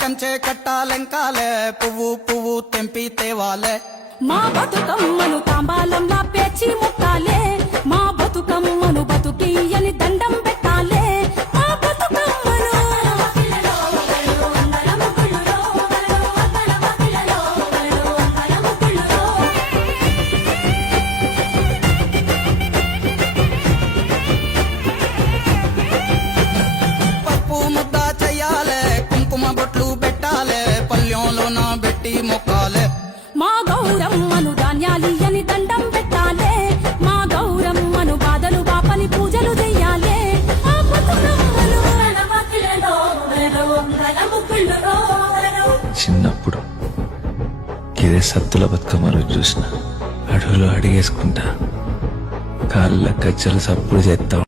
కంచె కట్టాలెంకాలే పువ్వు పువ్వు తెంపి తేవాలే మా బతుకమ్మను తాంబాలంలా పేచి ముట్టాలే మా బతుకమ్మను బతుకియ్యని దండం పెట్టాలే మా బతుకమ్మను పప్పు ముద్ద చెయ్యాలే కుంకుమ బొట్లు పెట్టాలే పల్లెంలోన పెట్టి మొక్కాలే మా గౌరమ్మను ధాన్యాలియ్యని దండం పెట్టాలే మా గౌరమ్మను బాధలు బాపని పూజలు చెయ్యాలే మా బతుకమ్మను చిన్నప్పుడు ఇదే సత్తుల బతుకమ్మ రోజు చూసిన అడుగులో అడిగేసుకుంటా కాళ్ళ గజ్జలు సప్పుడు చేస్తా